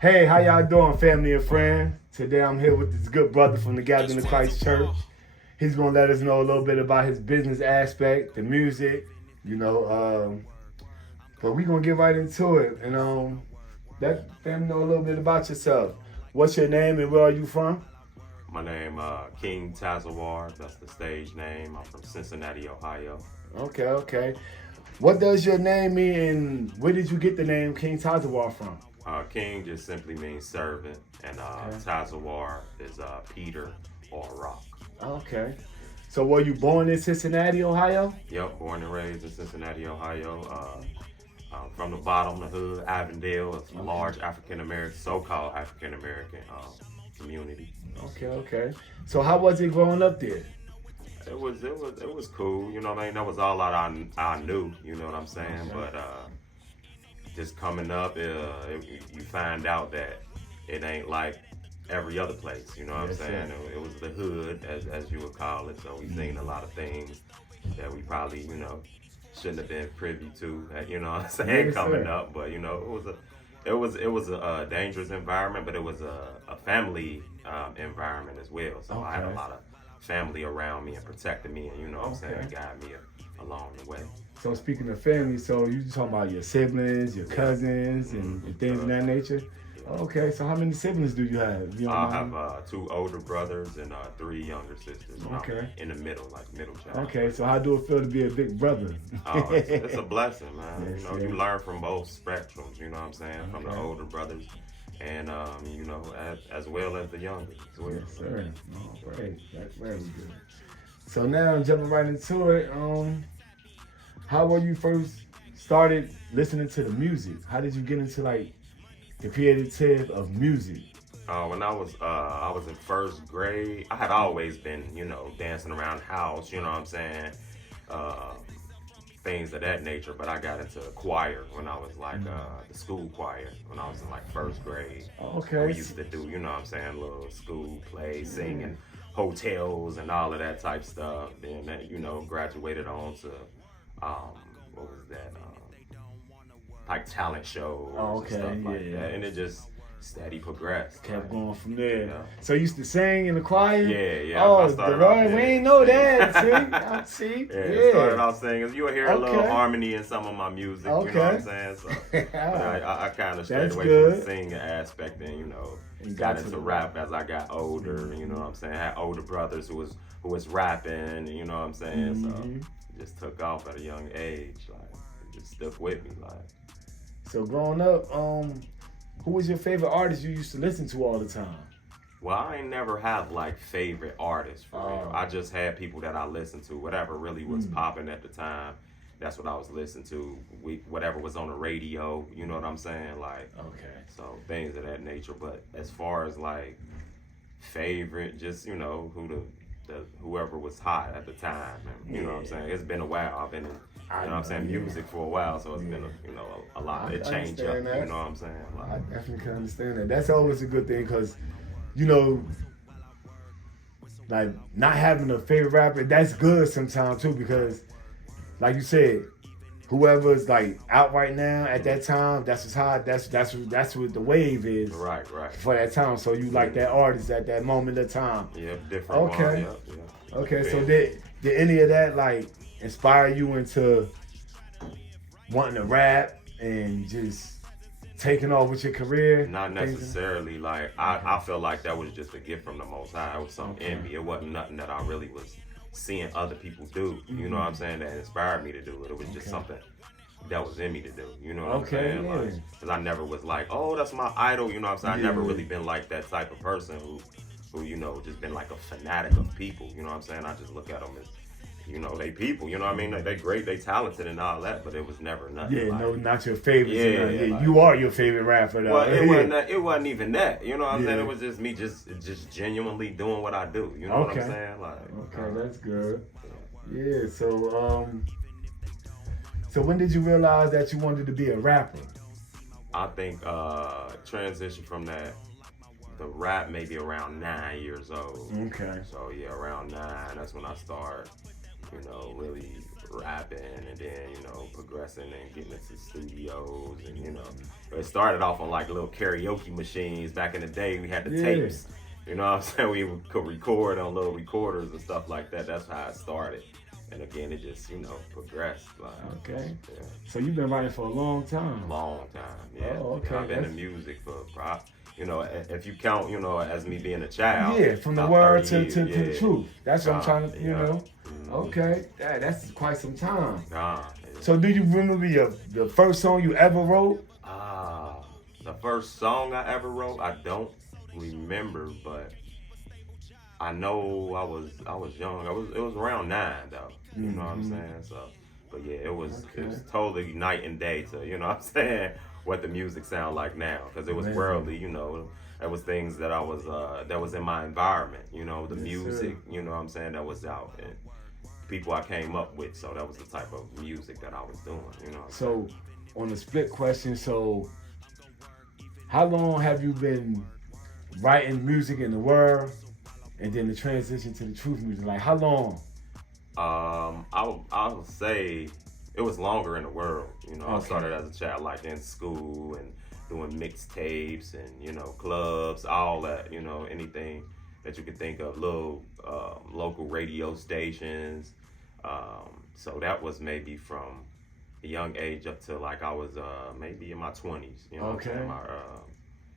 Hey, how y'all doing, family and friends? Today I'm here with this good brother from the Gathering of Christ Church. He's gonna let us know a little bit about his business aspect, the music, you know. But we gonna get right into it and let family know a little bit about yourself. What's your name and where are you from? My name King Tazawar. That's the stage name. I'm from Cincinnati, Ohio. Okay. What does your name mean and where did you get the name King Tazawar from? King just simply means servant, and Okay. Tazawar is Peter or rock. Okay. So were you born in Cincinnati, Ohio? Yep, born and raised in Cincinnati, Ohio. From the bottom, the hood, Avondale, it's a Okay. large African American, so-called African American community. Okay. So how was it growing up there? It was cool. You know what I mean? That was all that I knew. You know what I'm saying? Okay. But just coming up, you find out that it ain't like every other place. You know what I'm Yes, saying? sir. It was the hood, as you would call it. So we seen a lot of things that we probably shouldn't have been privy to. You know what I'm saying? Yes, Coming sir. up, but it was a dangerous environment, but it was a family environment as well. So I had a Okay. lot of family around me and protecting me, and you know what I'm saying, Okay. guiding me along the way. So speaking of family, so you talking about your siblings, your Yeah. cousins, and things of that nature? Yeah. Okay. So how many siblings do you have? If you don't I have mind? two older brothers and three younger sisters. And Okay. I'm in the middle, like middle child. Okay. So how do it feel to be a big brother? Oh, it's a blessing, man. Yes, You yes. learn from both spectrums. You know what I'm saying, from the Okay. older brothers, and as well as the younger as well. Yes, sir. Oh, great. That's very good. So now jumping right into it. How were you first started listening to the music? How did you get into like the creative of music? When I was in first grade, I had always been, dancing around the house, you know what I'm saying? Uh, Things of that nature, but I got into choir when I was like the school choir when I was in like first grade. And Okay. we used to do, you know what I'm saying, little school plays, singing hotels and all of that type stuff. Then that, graduated on to what was that? Like talent shows Oh, and stuff okay. like Yeah. that. And it just steady progressed. Kept Like, going from there. yeah. So you used to sing in the choir? Yeah. I Oh, the started off, Lord, we yeah, ain't know singing. that. See? I see. Yeah, started Yeah. off singing. You'll hear a little Okay. harmony in some of my music. You know what Okay. I'm saying? So, but I kind of strayed That's away from the good. singing aspect, and And got got to into the rap as I got older. You know what I'm saying? I had older brothers who was rapping. You know what I'm saying? So Mhm. it just took off at a young age. Like it just stuck with me. Like So growing up, who was your favorite artist you used to listen to all the time? well, I ain't never had like favorite artists for real. Oh. I just had people that I listened to, whatever really was popping at the time. That's what I was listening to. Whatever was on the radio, you know what I'm saying? Like, Okay. so things of that nature. But as far as like favorite, just whoever was hot at the time, and you know what I'm saying. It's been a while. I've been in, what I'm saying, music for a while, so it's been a lot. It I changed up. understand that. You know what I'm saying? I Like, definitely can understand that. That's always a good thing because, you know, like not having a favorite rapper, that's good sometimes too because, like you said, whoever's like out right now at that time, that's what's hot. That's what the wave is right. for that time. So you like that artist at that moment of time. Yep, different Okay. one. Yep. Okay, so Depends. did any of that like inspire you into wanting to rap and just taking off with your career? Not necessarily. Like I feel like that was just a gift from the Most High. It was something in me. It wasn't nothing that I really was seeing other people do. You know what I'm saying? That inspired me to do it. It was just Okay. something that was in me to do. You know what Okay, I'm saying? yeah. Like, because I never was like, oh, that's my idol. You know what I'm saying? I never Yeah. really been like that type of person who just been like a fanatic of people. You know what I'm saying? I just look at them as they people, you know what I mean? They great, they talented and all that, but it was never nothing. Yeah, like, no, not your favorite. Yeah, Yeah, like- you are your favorite rapper though. Well, Yeah. it wasn't even that. You know what I'm saying? Yeah. It was just me just genuinely doing what I do. You know what I'm Okay. saying? Like Okay, that's good. Yeah, so when did you realize that you wanted to be a rapper? I think transition from the rap maybe around 9 years old. Okay. So yeah, around 9, that's when I start, really rapping and then, you know, progressing and getting into studios and, you know, it started off on like little karaoke machines. Back in the day, we had the tapes. You know what I'm saying? We could record on little recorders and stuff like that. That's how it started. And again, it just, you know, progressed. Like, okay. Yeah. So you've been writing for a long time. Long time, yeah. Oh, okay. I've been in music for, you know, if you count, you know, as me being a child. Yeah, from the word to the truth. That's what I'm trying to, you know. Mm-hmm. Okay, that's quite some time. Yeah. So do you remember the first song you ever wrote? The first song I ever wrote, I don't remember, but I know I was young. It was around 9 though. You know what I'm saying? So, but yeah, it was totally night and day to, you know what I'm saying, what the music sound like now, because it was worldly. You know, it was things that I was that was in my environment. You know, the music. You know what I'm saying, that was out and people I came up with. So that was the type of music that I was doing. You know. So, on the split question, so how long have you been writing music in the world, and then the transition to the truth music? Like how long? I would say it was longer in the world. You know, I started as a child, like in school and doing mixtapes and, you know, clubs, all that, you know, anything that you could think of, little local radio stations. So that was maybe from a young age up to like I was maybe in my 20s, you know what I'm saying, my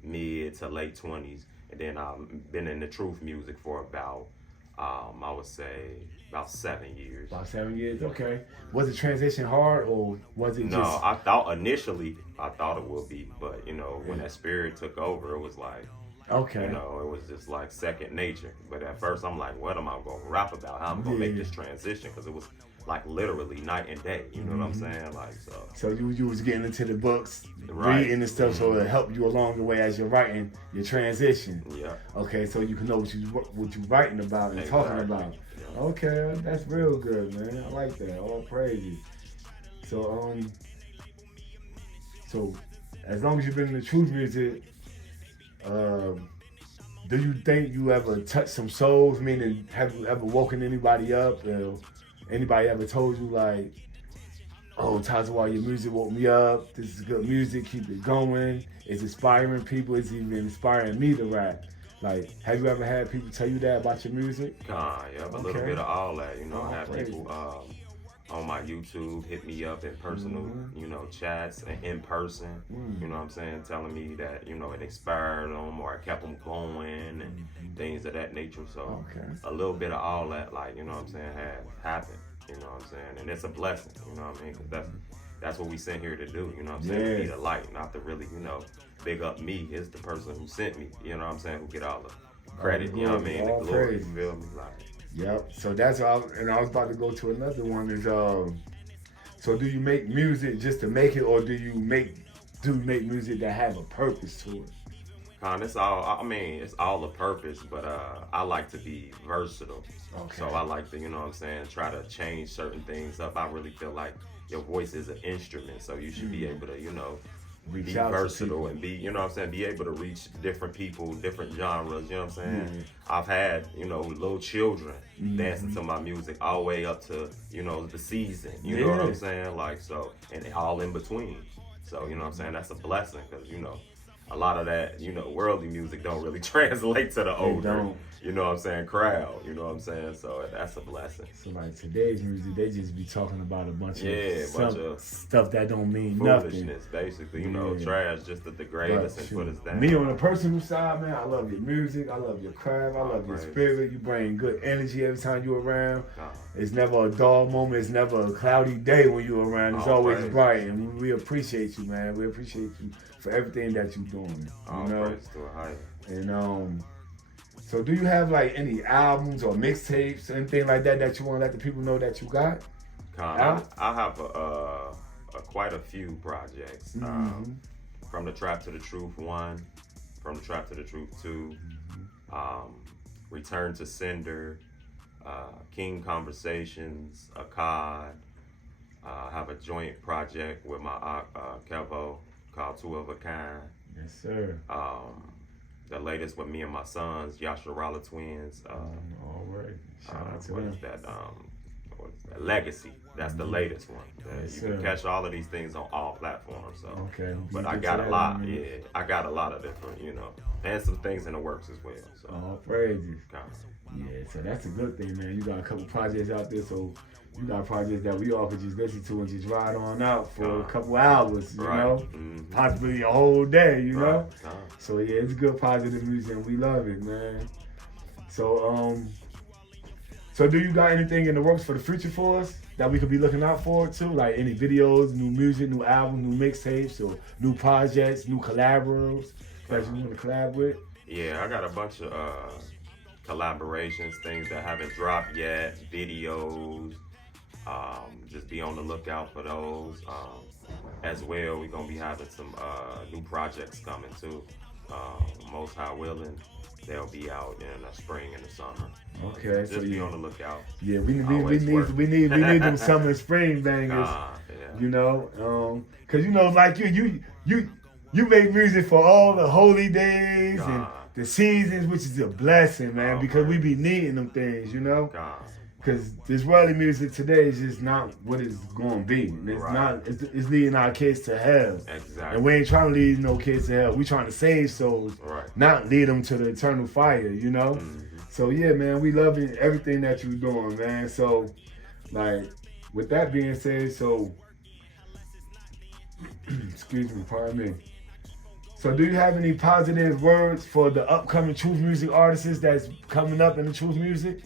mid to late 20s. And then I've been in the truth music for about, I would say, about 7 years. About 7 years, okay. Was the transition hard or was it No, just... I thought initially, I thought it would be, but you know, when that spirit took over, it was like, you know, it was just like second nature. But at first I'm like, what am I going to rap about? How I'm going to make this transition? Because it was like literally night and day, you know what I'm saying? Like, so you was getting into the books, reading and stuff, so it helped you along the way as you're writing your transition. Yeah. Okay, so you can know what you writing about and talking about. Yeah. Okay, that's real good, man. I like that. All praise. So so as long as you've been in the truth music, do you think you ever touched some souls? Meaning, have you ever woken anybody up? Anybody ever told you like, oh, Tazawar, your music woke me up. This is good music. Keep it going. It's inspiring people. It's even inspiring me to rap. Like, have you ever had people tell you that about your music? Yeah, a little bit of all that. You know, I have people on my YouTube hit me up in personal, you know, chats and in person. You know what I'm saying? Telling me that, you know, it inspired them or it kept them going and things of that nature. So a little bit of all that, like, you know what I'm saying, has happened. You know what I'm saying? And it's a blessing, you know what I mean? Because that's what we sent here to do, you know what I'm saying? To be the light, not to really, you know, big up me. It's the person who sent me, you know what I'm saying, who get all the credit, you know what I mean? The glory, you feel me? Like, yep. So that's all. And I was about to go to another one. Is so do you make music just to make it, or do you make music that have a purpose to it? It's all. I mean, it's all a purpose, but I like to be versatile. So I like to, you know what I'm saying, try to change certain things up. I really feel like your voice is an instrument, so you should be able to, you know, be versatile and be, you know what I'm saying, be able to reach different people, different genres, you know what I'm saying? I've had, you know, little children dancing to my music all the way up to, you know, the season, you know what I'm saying? Like, so, and all in between. So, you know what I'm saying, that's a blessing because, you know, a lot of that, you know, worldly music don't really translate to the older, you know what I'm saying, crowd, you know what I'm saying? So that's a blessing. So like today's music, they just be talking about a bunch of stuff that don't mean foolishness, nothing. Basically, you know, trash just to degrade us and put us down. Me on the personal side, man, I love your music, I love your craft, I love your spirit. You bring good energy every time you're around. It's never a dull moment, it's never a cloudy day when you're around. It's always bright, and we appreciate you, man. We appreciate you for everything that you're doing. You know? And so do you have like any albums or mixtapes, anything like that you want to let the people know that you got? I have quite a few projects. From the Trap to the Truth 1, From the Trap to the Truth 2, Return to Sender, King Conversations, Akkad. I have a joint project with my Kevo called Two of a Kind. Yes, sir. The latest with me and my sons, Yasharala Twins. All right. Shout out to what them. is that? what is that? Legacy. That's the latest one. Yes, You can sir. catch all of these things on all platforms. So, Okay. but we'll I get got to a that lot. in a Yeah, minute. I got a lot of different, and some things in the works as well. So, All praises. kind Yeah, so that's a good thing, man. You got a couple projects out there, so you got projects that we all could just listen to and just ride on out for a couple hours, you right. know? Mhm. Possibly a whole day, you know? Right. Kind So yeah, it's good positive music and we love it, man. So do you got anything in the works for the future for us that we could be looking out for too? Like any videos, new music, new album, new mixtapes, or new projects, new collaborators that you want to collab with? Yeah, I got a bunch of collaborations, things that haven't dropped yet, videos. Just be on the lookout for those. As well, we're gonna be having some new projects coming too. Most High willing, they'll be out in the spring and the summer. Okay, Just so be yeah. on the lookout. Yeah, we Always need them summer and spring bangers. Yeah. You know, cause like you make music for all the holy days and the seasons, which is a blessing, man. Oh, because we praise. be needing them things, you know. God. Cause this worldly music today is just not what it's gonna be. And it's Right. not. It's leading our kids to hell. Exactly. And we ain't trying to lead no kids to hell. We trying to save souls, Right. not lead them to the eternal fire. You know. Mhm. So yeah, man, we loving everything that you're doing, man. So, like, with that being said, so excuse me, pardon me. So, do you have any positive words for the upcoming truth music artists that's coming up in the truth music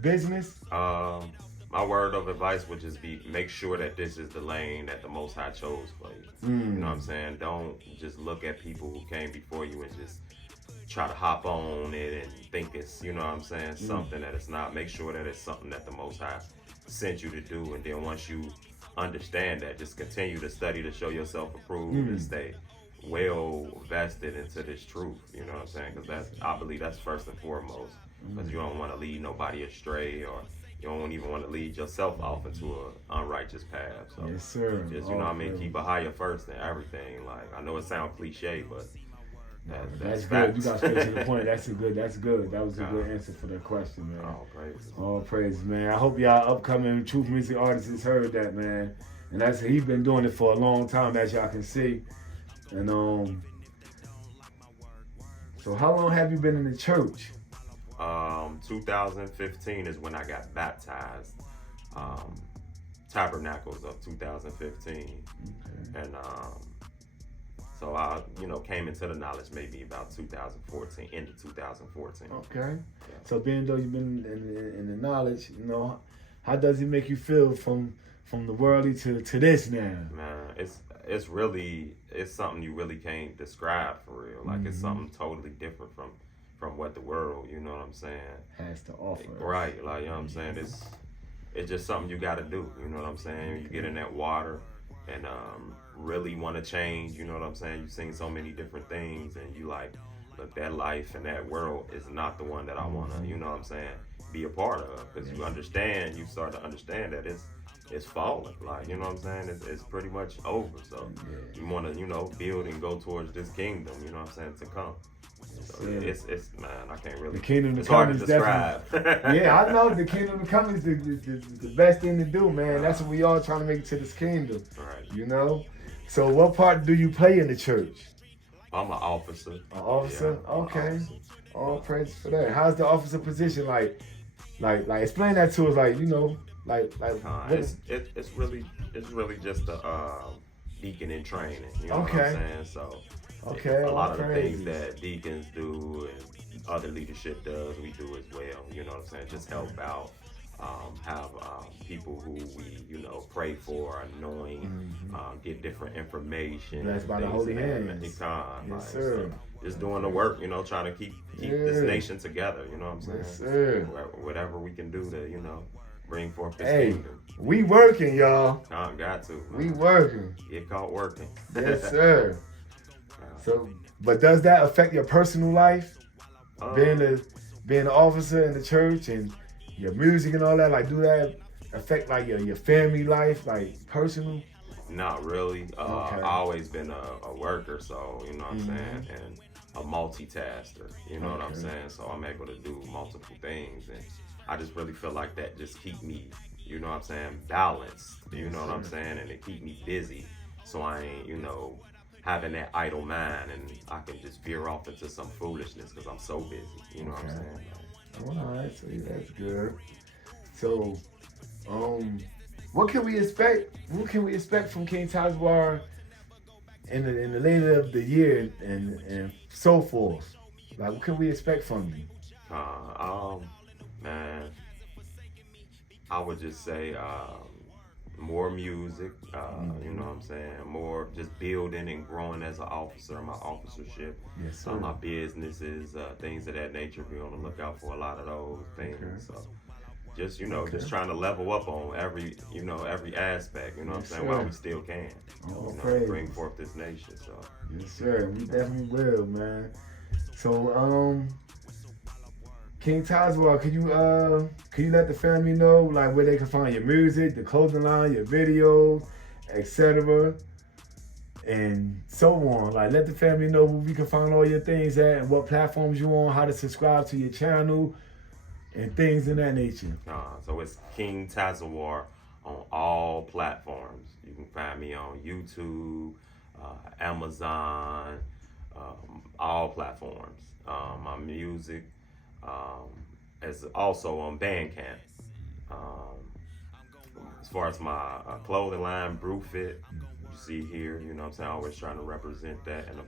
business? My word of advice would just be make sure that this is the lane that the Most High chose for you. You know what I'm saying? Don't just look at people who came before you and just try to hop on it and think it's, you know what I'm saying, something that it's not. Make sure that it's something that the Most High sent you to do. And then once you understand that, just continue to study to show yourself approved and stay well vested into this truth. You know what I'm saying? Because I believe that's first and foremost. Because you don't want to lead nobody astray, or you don't even want to lead yourself off into an unrighteous path. So Yes, sir. just, keep a higher first and everything. Like, I know it sounds cliche, but That's good. facts. You got straight to the point. That's good. That was a good answer for that question, man. All praises. All praises, man. I hope y'all upcoming truth music artists heard that, man. And he's been doing it for a long time, as y'all can see. And so how long have you been in the church? 2015 is when I got baptized. Tabernacles of 2015, and so I, came into the knowledge maybe about 2014, into 2014. Okay. Yeah. So being though you've been in the knowledge, how does it make you feel from the worldly to this now? Man, it's really something you really can't describe for real. Like it's something totally different from what the world, you know what I'm saying, has to offer. Right, like, you know what I'm saying, it's just something you got to do, you know what I'm saying. You get in that water and really want to change, you know what I'm saying. You've seen so many different things and you like, look, that life and that world is not the one that I want to, you know what I'm saying, be a part of. Because you start to understand that it's falling, like, you know what I'm saying, it's pretty much over. So you want to, build and go towards this kingdom, you know what I'm saying, to come. So it's man, I can't really. The kingdom to it's come hard to is describe. Yeah, I know the kingdom to come is the best thing to do, man. That's what we all trying to make it to this kingdom. Right. So what part do you play in the church? I'm an officer. An officer? Yeah, I'm an Okay. officer. All praise for that. How's the officer position like? Like explain that to us, like It's really just a deacon in training. You know what Okay. I'm saying? So Okay, a lot all of the praises. things that deacons do and other leadership does, we do as well. You know what I'm saying? Just help out. Have people who we, pray for, anoint, get different information. Blessed by the things holy of that hands. Yes, sir. Just doing the work, trying to keep this nation together. You know what I'm saying? Yes, sir. Whatever we can do to, bring forth this Hey, kingdom. we working, y'all. Got to. Man. We working. Get caught working. Yes, sir. So, but does that affect your personal life? Being an officer in the church and your music and all that, like, do that affect like your family life, like personal? Not really. Okay. I've always been a worker, so you know what I'm saying, and a multitasker. You know what I'm saying. So I'm able to do multiple things, and I just really feel like that just keep me you know what I'm saying, balanced, you know what I'm saying, and it keep me busy, so I ain't, you know, having that idle mind, and I can just veer off into some foolishness because I'm so busy, you know what I'm saying. All right, so that's good. So, what can we expect? What can we expect from King Tazawar in the later of the year and so forth? Like, what can we expect from you? Man, I would just say more music, you know what I'm saying? More just building and growing as an officer, my officership, Yes, sir. my businesses, things of that nature. Be on the lookout for a lot of those things. Okay. So just, you know, just trying to level up on every, you know, every aspect, you know what I'm saying, while we still can. Oh, You know, praise. bring forth this nation. So Yes, sir. We definitely will, man. So, King Tazawar, can you let the family know like where they can find your music, the clothing line, your videos, etc., and so on? Like, let the family know where we can find all your things at and what platforms you on, how to subscribe to your channel, and things in that nature. so it's King Tazawar on all platforms. You can find me on YouTube, Amazon, all platforms. My music is also on Bandcamp. As far as my clothing line, Brewfit, you see here, you know what I'm saying, always trying to represent that in a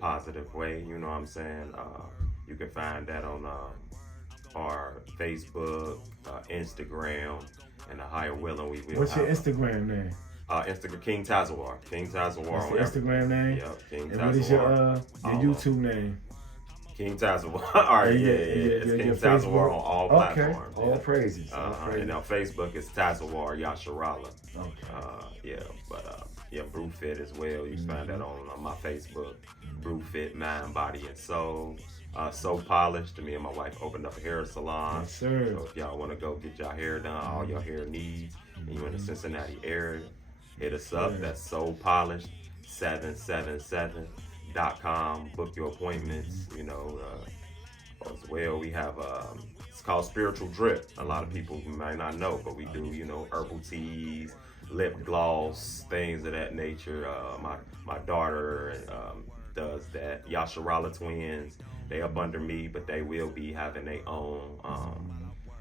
positive way, you know what I'm saying. You can find that on our Facebook, Instagram, and the higher willing we will. What's your Instagram name? Instagram King Tazawar. King Tazawar. What's the Instagram name? Yep, King and Tazawar. what is your YouTube name? King Tazawar. All right, it's King Tazawar on all platforms. All praises. And on Facebook it's Tazawar Yasharala. Okay. Brewfit as well. You can find that on my Facebook. Brewfit, Mind, Body, and Soul. So Polished. Me and my wife opened up a hair salon. Yes, sir. So if y'all want to go get y'all hair done, all your hair needs, and you're in the Cincinnati area, hit us up. That's So Polished 777.com. Book your appointments. You know, as well we have it's called Spiritual Drip. A lot of people might not know, but we do, you know, herbal teas, lip gloss, things of that nature. My daughter does that. Yasharala twins, they up under me, but they will be having their own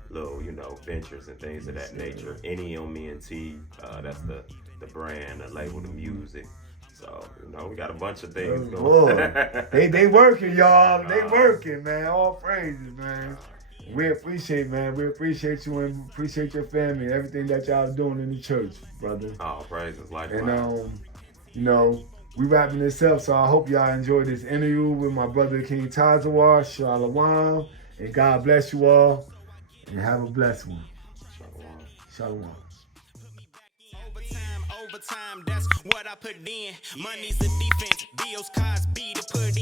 little, you know, ventures and things of that nature. NEMENT, that's the brand, the label, the music. So, you know, we got a bunch of things going. They working, y'all. They working, man. All praises, man. We appreciate, man. We appreciate you and appreciate your family and everything that y'all doing in the church, brother. Oh, praises, likewise. And you know, we wrapping this up, so I hope y'all enjoyed this interview with my brother King Tazawar. Shalom, and God bless you all, and have a blessed one. Shalom. Overtime, that's what I put in. Money's a defense, bills, cars be to put in.